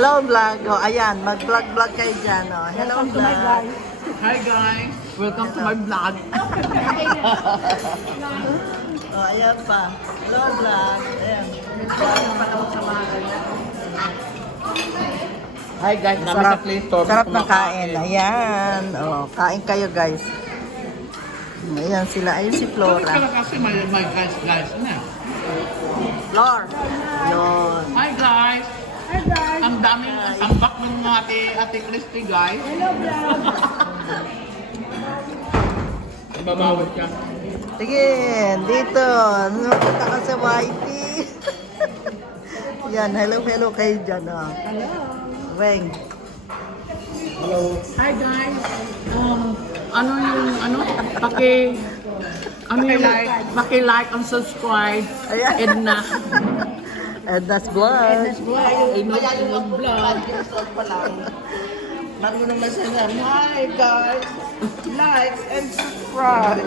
Hello vlog. O, ayan, mag-vlog kayo dyan. O. Hello Welcome to my vlog. guys. Hi guys! Welcome to my vlog. O, ayan pa. Hello vlog. Ayan. Hi guys, namin sa Play Store. Sarap ng kain. Ayan. O, kain kayo guys. Ayan sila. Ayun si Flora. Kasi may guys na. Flor. Yun. Hi guys! Hi guys. Ang daming tambak ng ate Christy guys. Hello vlog. Babawit ka. Sige, dito. Punta ka sa YT. Yan, hello kayo dyan. O. Hello. Weng. Hi guys! Paki-like and subscribe. Ayan. Edna. Edna's vlog. Edna's vlog. Bago naman siya na, hi guys, like and subscribe.